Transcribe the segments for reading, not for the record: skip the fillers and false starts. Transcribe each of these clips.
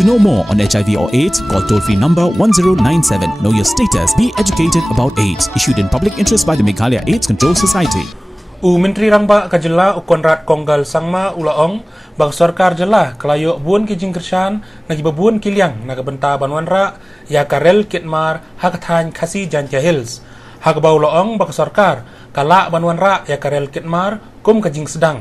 To know more on HIV or AIDS, call toll-free number 1097. Know your status. Be educated about AIDS. Issued in public interest by the Meghalaya AIDS Control Society. Menteri Rangba ka jylla Conrad Konggal sangma ulaong bang sarkar jylla kelayo buon ki Kyrshan nagi babuon kiliang naga benta Banwan Ra ya karel kitmar hakathan Khasi Jaintia Hills hagba ulaong bang sarkar kala Banwan Ra ya karel kitmar kum kajing sedang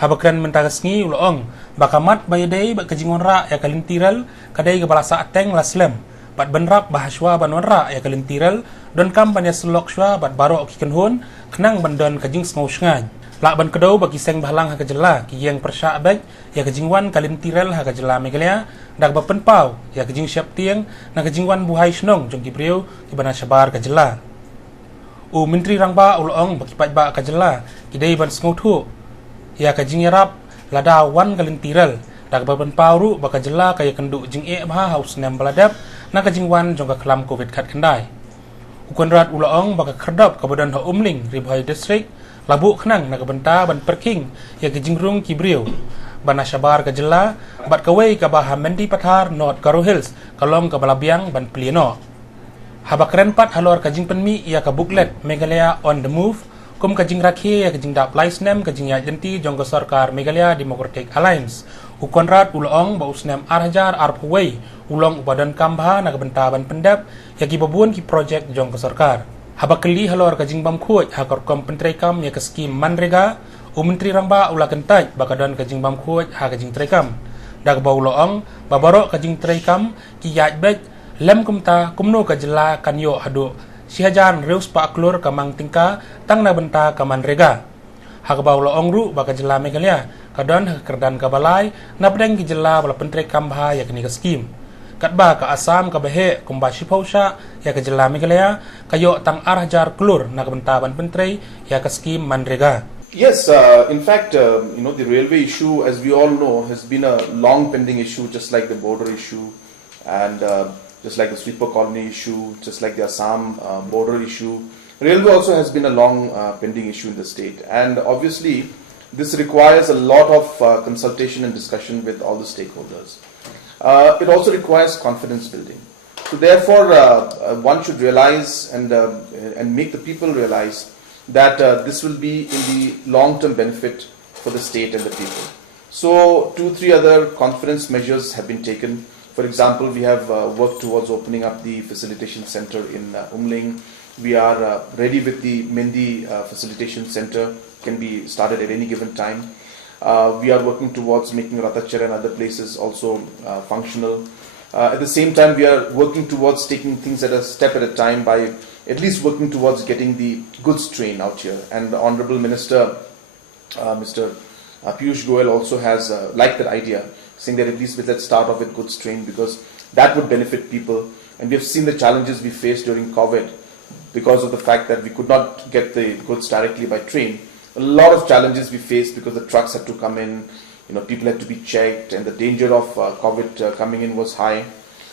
habakran menta sngi ulaong bakamat bayadei bak kajing Ra ya kalintiral kadai gabalasa ateng laslem bat benrak bahaswa Banwan Ra ya kalintiral don kam banya selok shwa bat baro ki kenhun kenang bandon kajing sngo shngai lak ban kedau bagi seng balang ha kajela ki yang persya bek ya kajingwan kalintiral ha kajela Meghalaya dak ba penpau ya kajing syap tiang na kajingwan buhai shnong jong ki priu ki bana syabar kajela menteri rangba ulong bagi pajba kajela ki dei ban sngo thu ya kajing yarap lada wan kalintiral dak ba penpau ru ba kajela kaya kendu jing e bha haus nem baladap na kajingwan jong ka kelam covid khat kendai Conrad ulaong baka kerdap kabadan ha umling ribhai district labu khnang na kabenta ban perking ya kejingrung kibriu bana syabar ka jylla bat kawai ka bah mendi pathar not Karo Hills kalong ka balabiang ban plieno habakren pat halor kajing penmi ya ka booklet Meghalaya on the move kum kajing rakhi ya kajing dap licenem kajing ya jenti jong ka sarkar Meghalaya Democratic Alliance Conrad ulaong ba usnem arhajar arpway ulong upadan kambha na kabenta ban pendap ya ki babuan ki project jong ka sarkar habakali halor kajing bam khuj hakor kom pentrai kam ya ka skim manrega menteri rangba ulakan taj bakadan kajing bam khuj ha kajing trai kam dag ba ulaong babaro kajing trai kam ki yaj bek lem kumta kumno ka jylla kanyo hadu si hajan reus pa aklur kamang tingka tang na benta ka manrega hagba ulaong ru baka jylla Meghalaya kadon kerdan ka balai na pedeng ki jylla bala pentrai kam bha ya kini ka skim katba ka Asam ka behe kumba shipausha ya ka jylla Meghalaya kayo tang arhajar klur na kabentaban pentrai ya ka skim manrega. Yes, in fact, the railway issue, as we all know, has been a long pending issue, just like the border issue and just like the sweeper colony issue, just like the Assam border issue. Railway also has been a long pending issue in the state, and obviously this requires a lot of consultation and discussion with all the stakeholders. It also requires confidence building. So therefore, one should realize and make the people realize that this will be in the long-term benefit for the state and the people. So 2-3 other confidence measures have been taken. For example, we have worked towards opening up the facilitation center in Umling. We are ready with the Mendi facilitation center, can be started at any given time. We are working towards making Ratachar and other places also functional. At the same time, we are working towards taking things at a step at a time by at least working towards getting the goods train out here. And the Honorable Minister, Mr. Piyush Goyal also has liked that idea, saying that at least let's start off with goods train because that would benefit people. And we have seen the challenges we faced during COVID because of the fact that we could not get the goods directly by train. A lot of challenges we faced because the trucks had to come in, people had to be checked, and the danger of COVID coming in was high.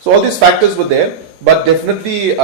So all these factors were there, but definitely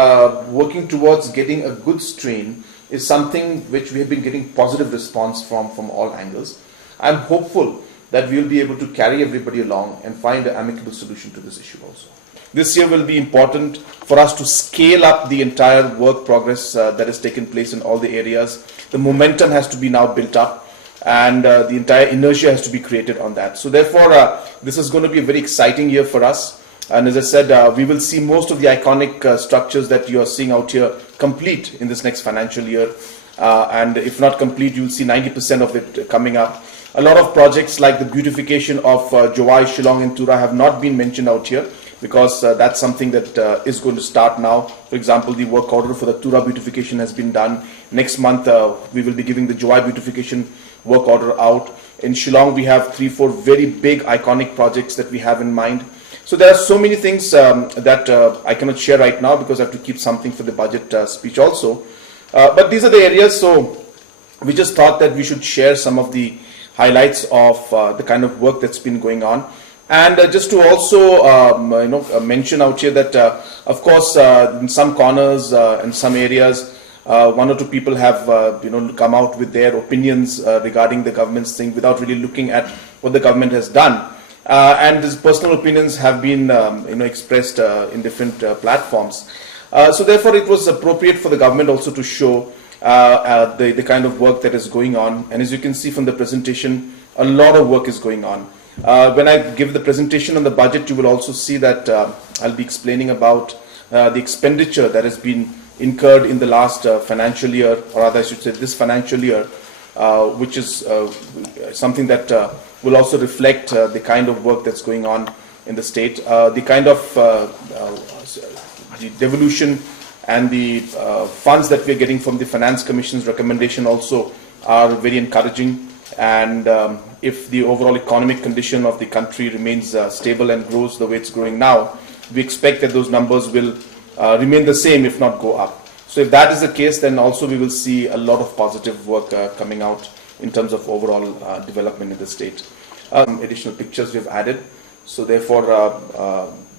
working towards getting a goods train is something which we have been getting positive response from all angles. I'm hopeful that we will be able to carry everybody along and find an amicable solution to this issue also. This year will be important for us to scale up the entire work progress that has taken place in all the areas. The momentum has to be now built up and the entire inertia has to be created on that. So therefore, this is going to be a very exciting year for us. And as I said, we will see most of the iconic structures that you are seeing out here complete in this next financial year. And if not complete, you will see 90% of it coming up. A lot of projects like the beautification of Jowai, Shillong and Tura have not been mentioned out here, because that's something that is going to start now. For example, the work order for the Tura beautification has been done. Next month, we will be giving the Jowai beautification work order out. In Shillong, we have 3-4 very big iconic projects that we have in mind. So there are so many things that I cannot share right now because I have to keep something for the budget speech also. But these are the areas, so we just thought that we should share some of the highlights of the kind of work that's been going on. And just to also mention out here that of course in some corners in some areas 1 or 2 people have come out with their opinions regarding the government's thing without really looking at what the government has done. and his personal opinions have been expressed in different platforms. So therefore it was appropriate for the government also to show the kind of work that is going on. And as you can see from the presentation, a lot of work is going on. When I give the presentation on the budget, you will also see that I'll be explaining about the expenditure that has been incurred in the last financial year, or rather I should say this financial year, which is something that will also reflect the kind of work that's going on in the state, the kind of the devolution and the funds that we're getting from the Finance Commission's recommendation also are very encouraging. And if the overall economic condition of the country remains stable and grows the way it's growing now, we expect that those numbers will remain the same, if not go up. So if that is the case, then also we will see a lot of positive work coming out in terms of overall development in the state. Additional pictures we've added. So therefore,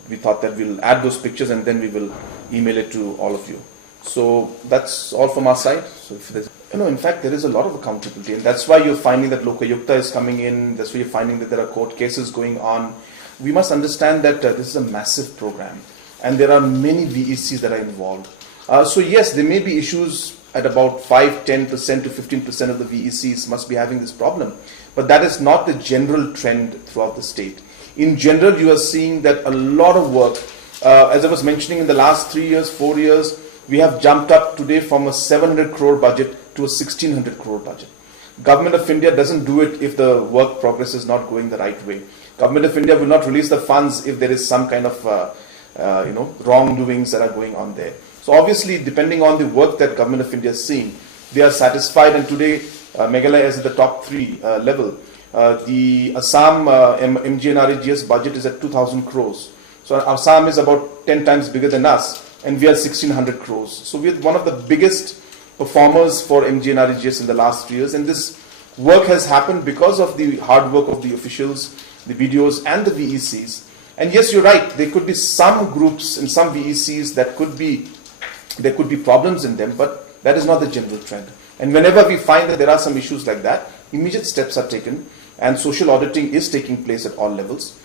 we thought that we'll add those pictures and then we will email it to all of you. So that's all from our side. So if there's, in fact, there is a lot of accountability, and that's why you're finding that Lokayukta is coming in. That's why you're finding that there are court cases going on. We must understand that this is a massive program, and there are many VECs that are involved. So yes, there may be issues at about 5, 10% to 15% of the VECs must be having this problem, but that is not the general trend throughout the state. In general, you are seeing that a lot of work, as I was mentioning, in the last 3 years, 4 years, we have jumped up today from a 700 crore budget to a 1600 crore budget. Government of India doesn't do it if the work progress is not going the right way. Government of India will not release the funds if there is some kind of wrongdoings that are going on there. So obviously, depending on the work that Government of India is seeing, they are satisfied, and today Meghalaya is at the top 3 level. The Assam MGNREGS budget is at 2,000 crores. So Assam is about 10 times bigger than us, and we are 1,600 crores. So we are one of the biggest performers for MGNREGS in the last 3 years, and this work has happened because of the hard work of the officials, the BDOs and the VECs. And yes, you're right, there could be some groups and some VECs that there could be problems in them, but that is not the general trend. And whenever we find that there are some issues like that, immediate steps are taken, and social auditing is taking place at all levels.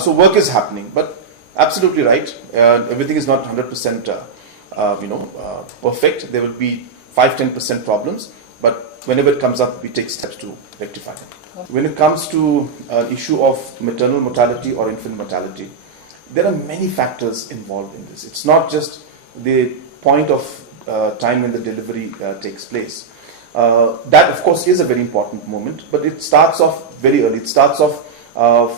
So work is happening, but absolutely right, everything is not 100% perfect. There will be 5-10% problems, but whenever it comes up, we take steps to rectify them. When it comes to issue of maternal mortality or infant mortality, there are many factors involved in this. It's not just the point of time when the delivery takes place. That, of course, is a very important moment, but it starts off very early. It starts off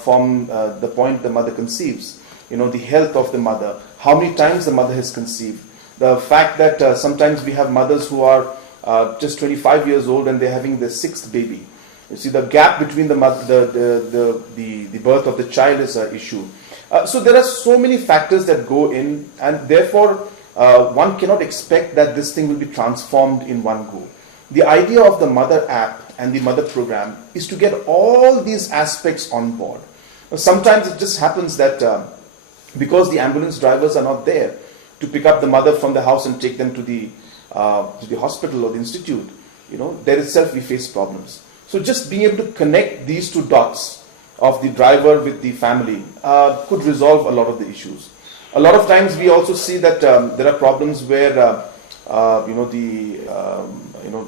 from the point the mother conceives, the health of the mother, how many times the mother has conceived, the fact that sometimes we have mothers who are just 25 years old and they're having their 6th baby. You see, the gap between the birth of the child is an issue. So there are so many factors that go in, and therefore one cannot expect that this thing will be transformed in one go. The idea of the mother app and the mother program is to get all these aspects on board. Sometimes it just happens that because the ambulance drivers are not there to pick up the mother from the house and take them to the hospital or the institute, there itself we face problems. So just being able to connect these two dots of the driver with the family could resolve a lot of the issues. A lot of times we also see that there are problems where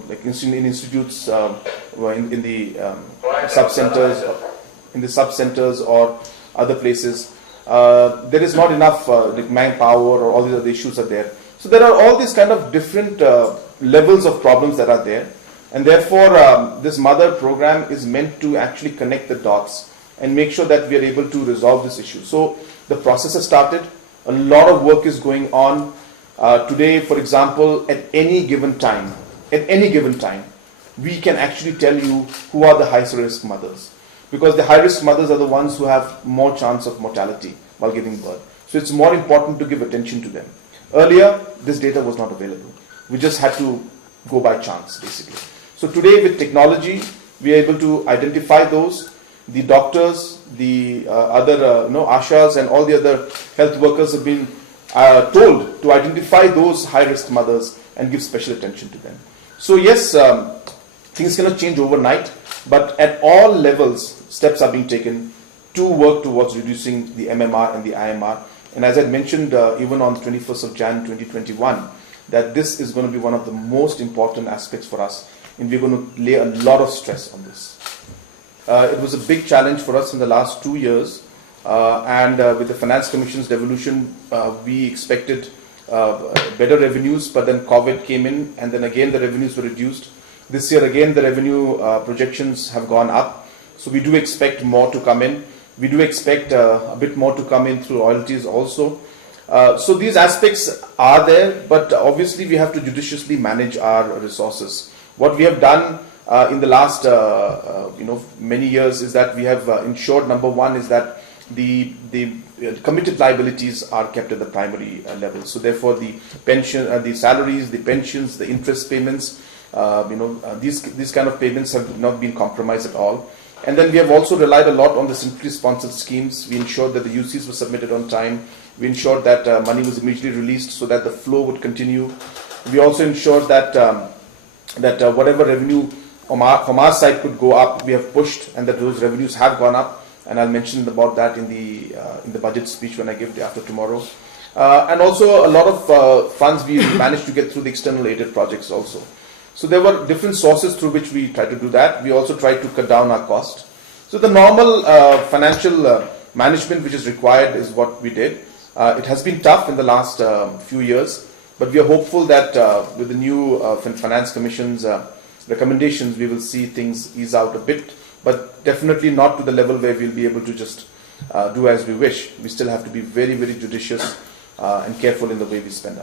like in institutes, in the sub-centers or other places, there is not enough manpower, or all these other issues are there. So there are all these kind of different levels of problems that are there, and therefore this mother program is meant to actually connect the dots and make sure that we are able to resolve this issue. So the process has started. A lot of work is going on. Today, for example, at any given time, we can actually tell you who are the high-risk mothers, because the high-risk mothers are the ones who have more chance of mortality while giving birth. So it's more important to give attention to them. Earlier, this data was not available. We just had to go by chance, basically. So today, with technology, we are able to identify those. The doctors, the other ASHAs and all the other health workers have been told to identify those high-risk mothers and give special attention to them. So yes, things cannot change overnight, but at all levels, steps are being taken to work towards reducing the MMR and the IMR. And as I mentioned, even on the 21st of Jan 2021, that this is going to be one of the most important aspects for us, and we're going to lay a lot of stress on this. It was a big challenge for us in the last 2 years, and with the Finance Commission's devolution, we expected better revenues, but then COVID came in, and then again the revenues were reduced. This year again the revenue projections have gone up, so we do expect more to come in. We do expect a bit more to come in through royalties also. So these aspects are there, but obviously we have to judiciously manage our resources. What we have done in the last many years is that we have ensured, number one, is that the committed liabilities are kept at the primary level. So therefore the pension, the salaries, the pensions, the interest payments, these kind of payments have not been compromised at all. And then we have also relied a lot on the centrally sponsored schemes. We ensured that the UCs were submitted on time. We ensured that money was immediately released so that the flow would continue. We also ensured that whatever revenue from our side could go up, we have pushed, and that those revenues have gone up. And I'll mention about that in the budget speech when I give the after tomorrow. And also a lot of funds we managed to get through the external aided projects also. So there were different sources through which we tried to do that. We also tried to cut down our cost. So the normal financial management which is required is what we did. It has been tough in the last few years, but we are hopeful that with the new Finance Commission's recommendations, we will see things ease out a bit, but definitely not to the level where we'll be able to just do as we wish. We still have to be very, very judicious and careful in the way we spend our money.